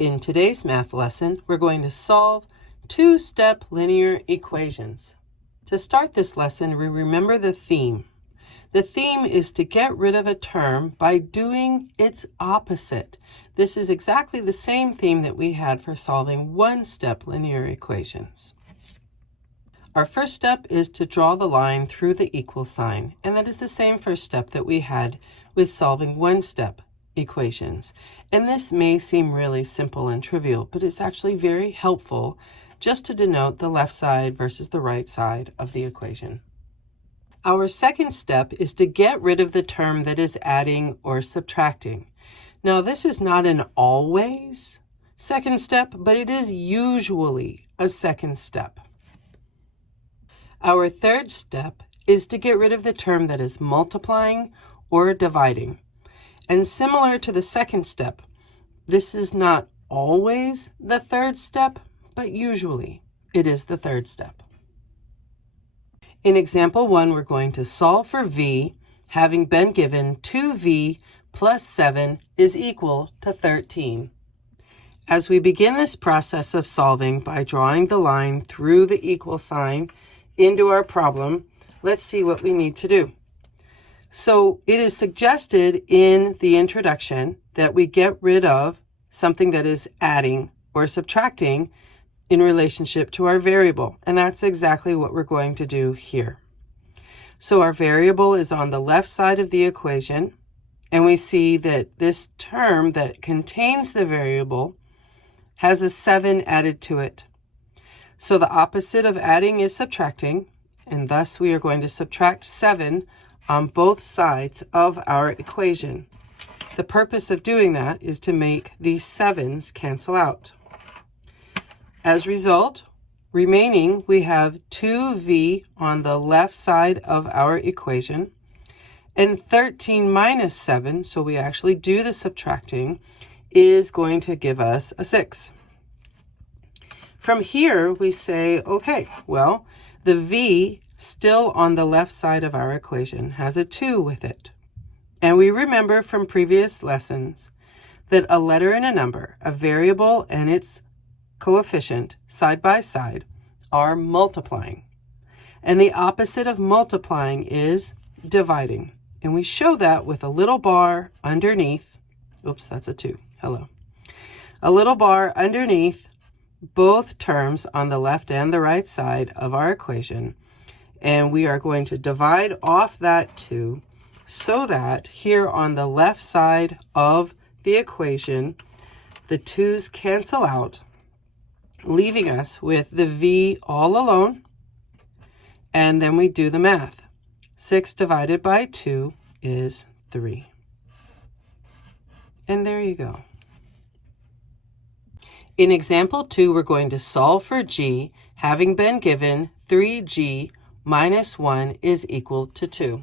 In today's math lesson, we're going to solve two-step linear equations. To start this lesson, we remember the theme. The theme is to get rid of a term by doing its opposite. This is exactly the same theme that we had for solving one-step linear equations. Our first step is to draw the line through the equal sign, and that is the same first step that we had with solving one-step equations. And this may seem really simple and trivial, but it's actually very helpful just to denote the left side versus the right side of the equation. Our second step is to get rid of the term that is adding or subtracting. Now, this is not an always second step, but it is usually a second step. Our third step is to get rid of the term that is multiplying or dividing. And similar to the second step, this is not always the third step, but usually it is the third step. In example 1, we're going to solve for v, having been given 2v plus 7 is equal to 13. As we begin this process of solving by drawing the line through the equal sign into our problem, let's see what we need to do. So it is suggested in the introduction that we get rid of something that is adding or subtracting in relationship to our variable, and that's exactly what we're going to do here. So our variable is on the left side of the equation, and we see that this term that contains the variable has a 7 added to it. So the opposite of adding is subtracting, and thus we are going to subtract 7 on both sides of our equation. The purpose of doing that is to make these 7s cancel out. As a result, remaining, we have 2v on the left side of our equation, and 13 minus 7, so we actually do the subtracting, is going to give us a 6. From here, we say, okay, well, the v still on the left side of our equation has a 2 with it. And we remember from previous lessons that a letter and a number, a variable and its coefficient side by side, are multiplying. And the opposite of multiplying is dividing. And we show that with a little bar underneath. Oops, that's a 2. Hello. A little bar underneath both terms on the left and the right side of our equation. And we are going to divide off that 2 so that here on the left side of the equation, the 2's cancel out, leaving us with the v all alone. And then we do the math. 6 divided by 2 is 3. And there you go. In example 2, we're going to solve for g, having been given 3g minus 1 is equal to 2.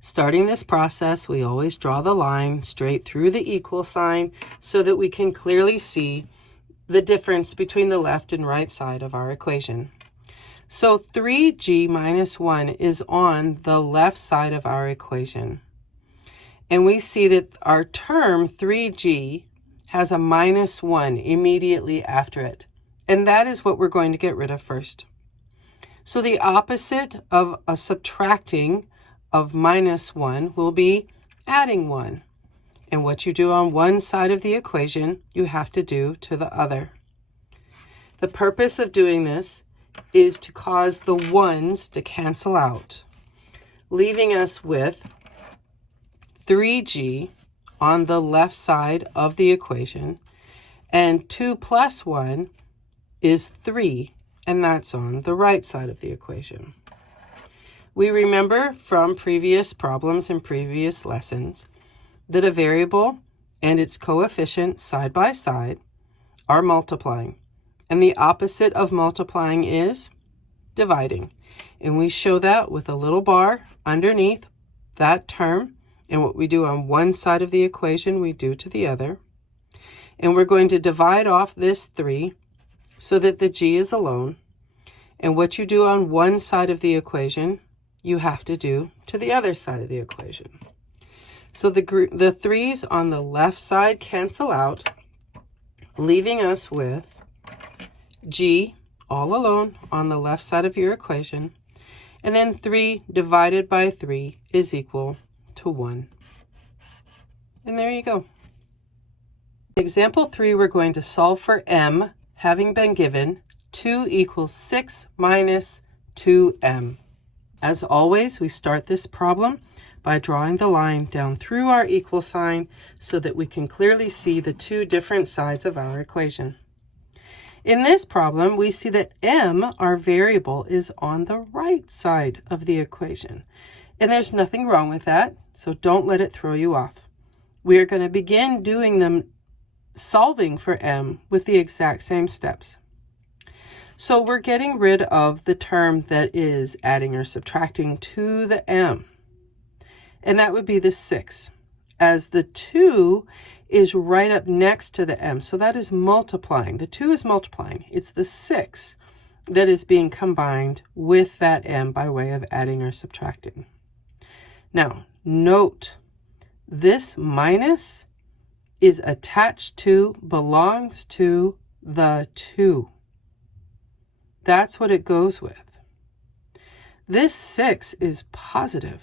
Starting this process, we always draw the line straight through the equal sign so that we can clearly see the difference between the left and right side of our equation. So 3g minus 1 is on the left side of our equation. And we see that our term 3g has a minus 1 immediately after it. And that is what we're going to get rid of first. So the opposite of a subtracting of minus 1 will be adding 1. And what you do on one side of the equation, you have to do to the other. The purpose of doing this is to cause the 1's to cancel out, leaving us with 3g on the left side of the equation, and 2 plus 1 is 3, and that's on the right side of the equation. We remember from previous problems and previous lessons that a variable and its coefficient side by side are multiplying, and the opposite of multiplying is dividing. And we show that with a little bar underneath that term, and what we do on one side of the equation, we do to the other. And we're going to divide off this 3 so that the g is alone. And what you do on one side of the equation, you have to do to the other side of the equation. So the 3's on the left side cancel out, leaving us with g all alone on the left side of your equation. And then 3 divided by 3 is equal to 1. And there you go. Example 3, we're going to solve for m, having been given 2 equals 6 minus 2m. As always, we start this problem by drawing the line down through our equal sign so that we can clearly see the two different sides of our equation. In this problem, we see that m, our variable, is on the right side of the equation. And there's nothing wrong with that, so don't let it throw you off. We are going to begin doing them solving for m with the exact same steps. So we're getting rid of the term that is adding or subtracting to the m. And that would be the 6, as the 2 is right up next to the m. So that is multiplying. The 2 is multiplying. It's the 6 that is being combined with that m by way of adding or subtracting. Now, note, this minus is attached to, belongs to the 2. That's what it goes with. This 6 is positive.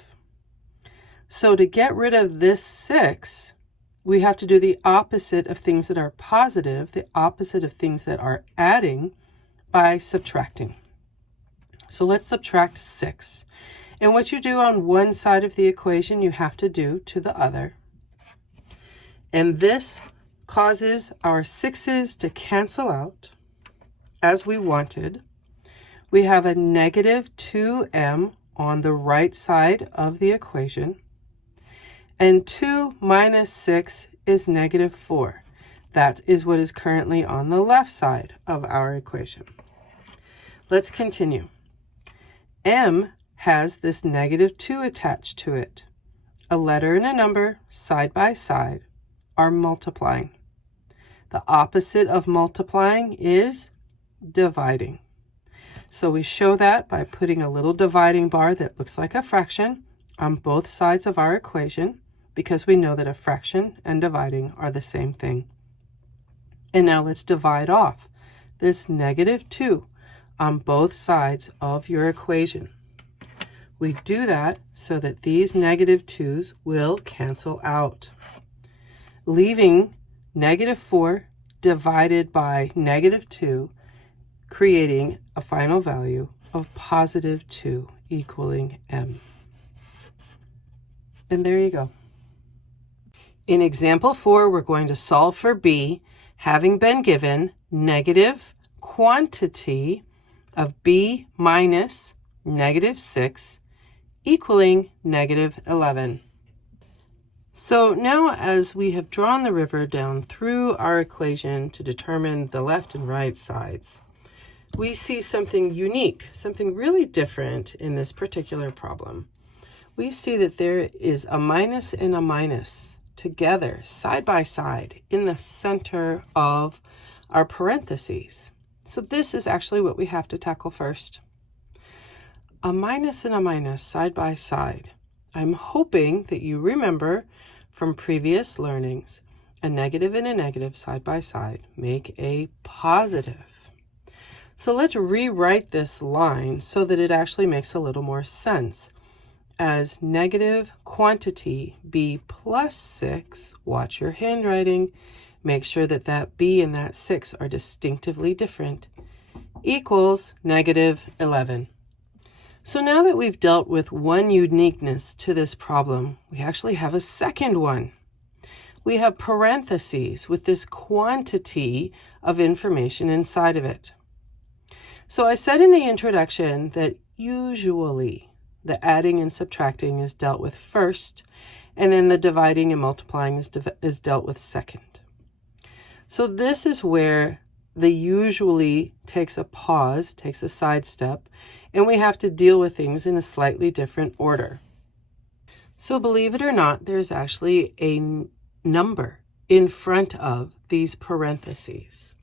So to get rid of this 6, we have to do the opposite of things that are positive, the opposite of things that are adding, by subtracting. So let's subtract 6. And what you do on one side of the equation, you have to do to the other. And this causes our 6's to cancel out as we wanted. We have a negative 2m on the right side of the equation. And 2 minus 6 is negative 4. That is what is currently on the left side of our equation. Let's continue. M has this negative 2 attached to it. A letter and a number side by side are multiplying. The opposite of multiplying is dividing. So we show that by putting a little dividing bar that looks like a fraction on both sides of our equation, because we know that a fraction and dividing are the same thing. And now let's divide off this negative 2 on both sides of your equation. We do that so that these negative 2's will cancel out, leaving negative 4 divided by negative 2, creating a final value of positive 2 equaling m. And there you go. In example 4, we're going to solve for b, having been given negative quantity of b minus negative 6 equaling negative 11. So now, as we have drawn the river down through our equation to determine the left and right sides, we see something unique, something really different in this particular problem. We see that there is a minus and a minus together, side by side, in the center of our parentheses. So this is actually what we have to tackle first. A minus and a minus side by side. I'm hoping that you remember from previous learnings, a negative and a negative side by side make a positive. So let's rewrite this line so that it actually makes a little more sense. As negative quantity b plus 6, watch your handwriting, make sure that that b and that 6 are distinctively different, equals negative 11. So now that we've dealt with one uniqueness to this problem, we actually have a second one. We have parentheses with this quantity of information inside of it. So I said in the introduction that usually the adding and subtracting is dealt with first, and then the dividing and multiplying is dealt with second. So this is where the usually takes a pause, takes a sidestep, and we have to deal with things in a slightly different order. So believe it or not, there's actually a number in front of these parentheses.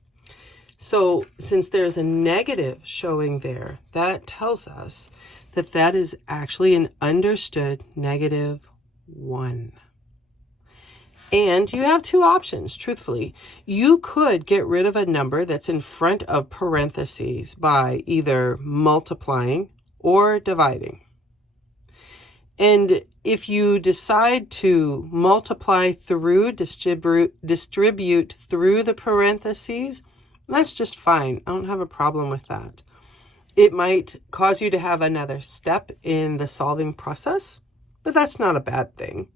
So since there's a negative showing there, that tells us that that is actually an understood negative 1. And you have two options, truthfully. You could get rid of a number that's in front of parentheses by either multiplying or dividing. And if you decide to multiply through, distribute through the parentheses, that's just fine. I don't have a problem with that. It might cause you to have another step in the solving process, but that's not a bad thing.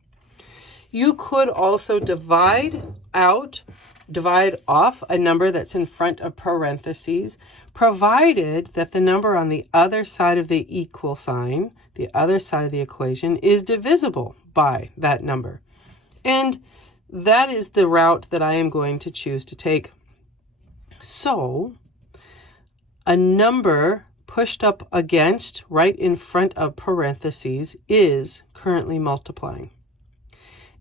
You could also divide off a number that's in front of parentheses, provided that the number on the other side of the equal sign, the other side of the equation, is divisible by that number. And that is the route that I am going to choose to take. So, a number pushed up against, right in front of parentheses, is currently multiplying.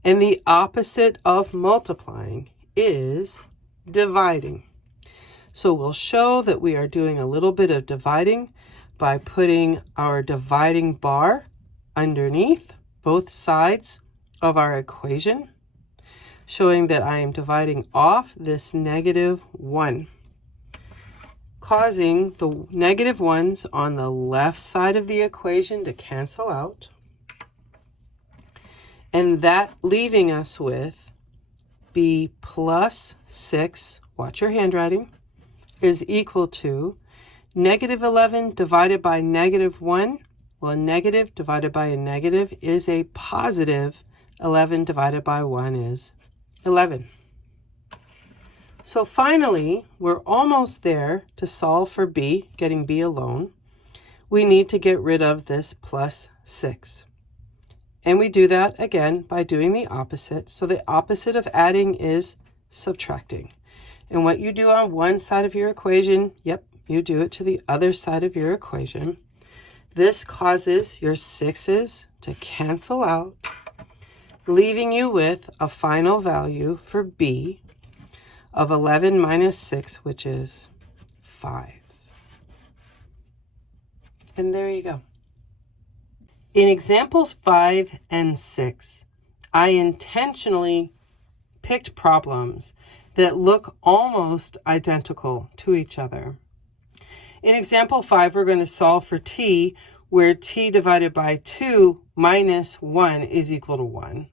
And the opposite of multiplying is dividing. So we'll show that we are doing a little bit of dividing by putting our dividing bar underneath both sides of our equation, showing that I am dividing off this -1, causing the negative ones on the left side of the equation to cancel out. And that leaving us with b plus 6, watch your handwriting, is equal to -11 divided by -1. Well, a negative divided by a negative is a positive. 11 divided by 1 is 11. So finally, we're almost there to solve for b, getting b alone. We need to get rid of this plus 6. And we do that again by doing the opposite. So the opposite of adding is subtracting. And what you do on one side of your equation, yep, you do it to the other side of your equation. This causes your 6's to cancel out, leaving you with a final value for b of 11 minus 6, which is 5. And there you go. In examples 5 and 6, I intentionally picked problems that look almost identical to each other. In example 5, we're going to solve for t, where t divided by 2 minus 1 is equal to 1.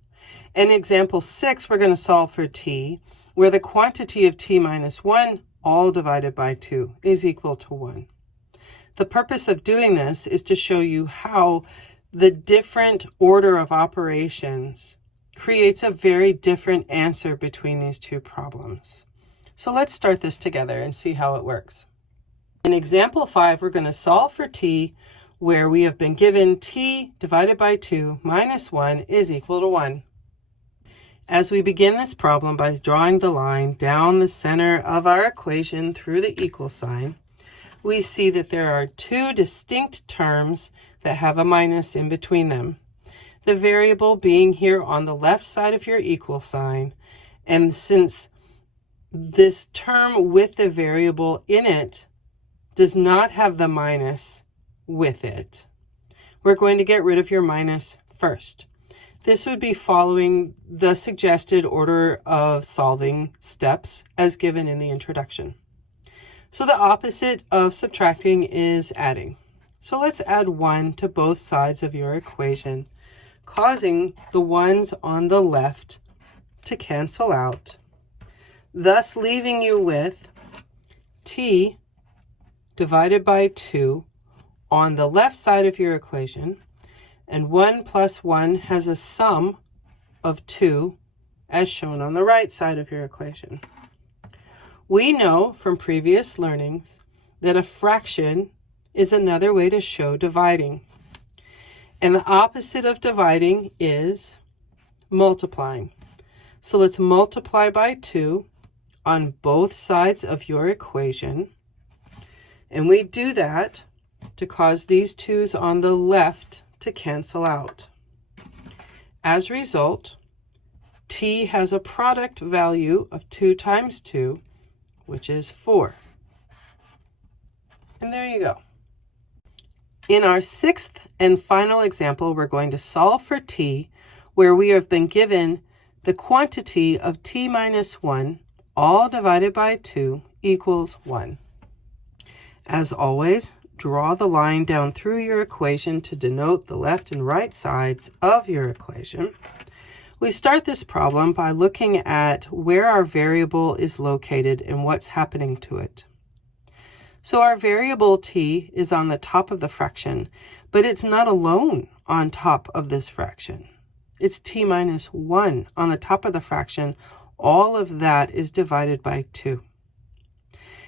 In example 6, we're going to solve for t, where the quantity of t minus 1, all divided by 2, is equal to 1. The purpose of doing this is to show you how the different order of operations creates a very different answer between these two problems. So let's start this together and see how it works. In example 5, we're going to solve for t, where we have been given t divided by 2 minus 1 is equal to 1. As we begin this problem by drawing the line down the center of our equation through the equal sign, we see that there are two distinct terms that have a minus in between them. The variable being here on the left side of your equal sign, and since this term with the variable in it does not have the minus with it, we're going to get rid of your minus first. This would be following the suggested order of solving steps as given in the introduction. So the opposite of subtracting is adding. So let's add 1 to both sides of your equation, causing the ones on the left to cancel out, thus leaving you with t divided by 2 on the left side of your equation, and 1 plus 1 has a sum of 2 as shown on the right side of your equation. We know from previous learnings that a fraction is another way to show dividing. And the opposite of dividing is multiplying. So let's multiply by 2 on both sides of your equation. And we do that to cause these 2's on the left to cancel out. As a result, t has a product value of 2 times 2, which is 4. And there you go. In our sixth and final example, we're going to solve for t, where we have been given the quantity of t minus 1 all divided by 2 equals 1. As always, draw the line down through your equation to denote the left and right sides of your equation. We start this problem by looking at where our variable is located and what's happening to it. So our variable t is on the top of the fraction, but it's not alone on top of this fraction. It's t minus 1 on the top of the fraction. All of that is divided by 2.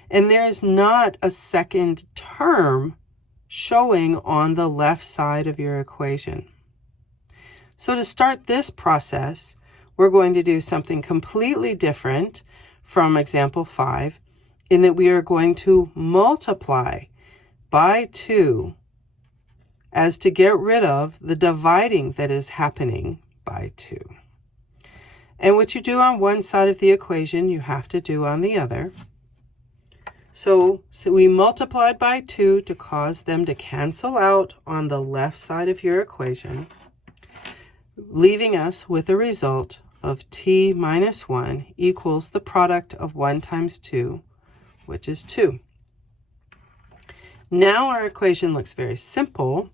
And there is not a second term showing on the left side of your equation. So to start this process, we're going to do something completely different from example 5, in that we are going to multiply by 2 as to get rid of the dividing that is happening by 2. And what you do on one side of the equation, you have to do on the other. So we multiplied by 2 to cause them to cancel out on the left side of your equation, leaving us with a result of t minus 1 equals the product of 1 times 2, which is 2. Now our equation looks very simple,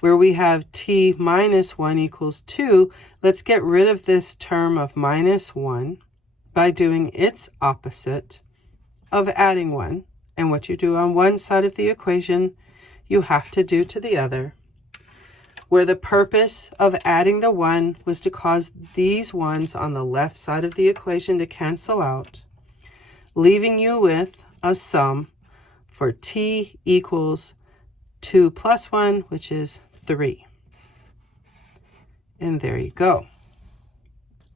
where we have t minus 1 equals 2. Let's get rid of this term of minus 1 by doing its opposite of adding 1. And what you do on one side of the equation, you have to do to the other, where the purpose of adding the 1 was to cause these 1's on the left side of the equation to cancel out, leaving you with a sum for t equals 2 plus 1, which is 3. And there you go.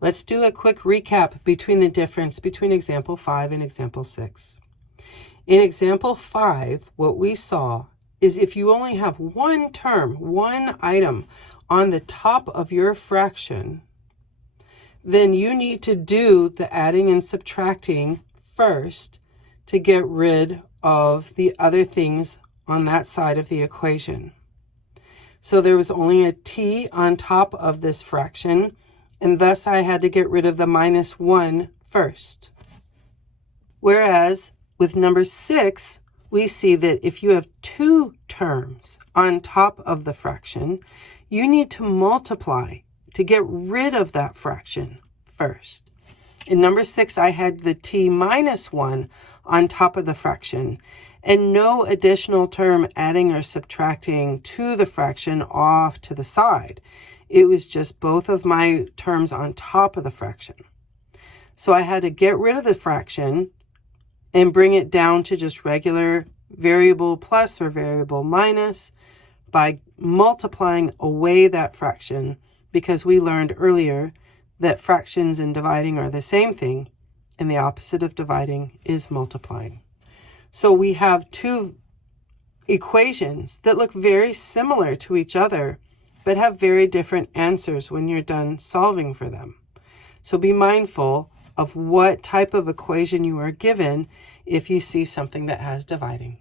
Let's do a quick recap between the difference between example 5 and example 6. In example 5, what we saw is if you only have one term, one item on the top of your fraction, then you need to do the adding and subtracting first to get rid of the other things on that side of the equation. So there was only a t on top of this fraction, and thus I had to get rid of the minus 1 first. Whereas with number 6, we see that if you have 2 terms on top of the fraction, you need to multiply to get rid of that fraction first. In number 6, I had the t minus 1 on top of the fraction, and no additional term adding or subtracting to the fraction off to the side. It was just both of my terms on top of the fraction. So I had to get rid of the fraction and bring it down to just regular variable plus or variable minus by multiplying away that fraction, because we learned earlier that fractions and dividing are the same thing, and the opposite of dividing is multiplying. So we have 2 equations that look very similar to each other, but have very different answers when you're done solving for them. So be mindful of what type of equation you are given if you see something that has dividing.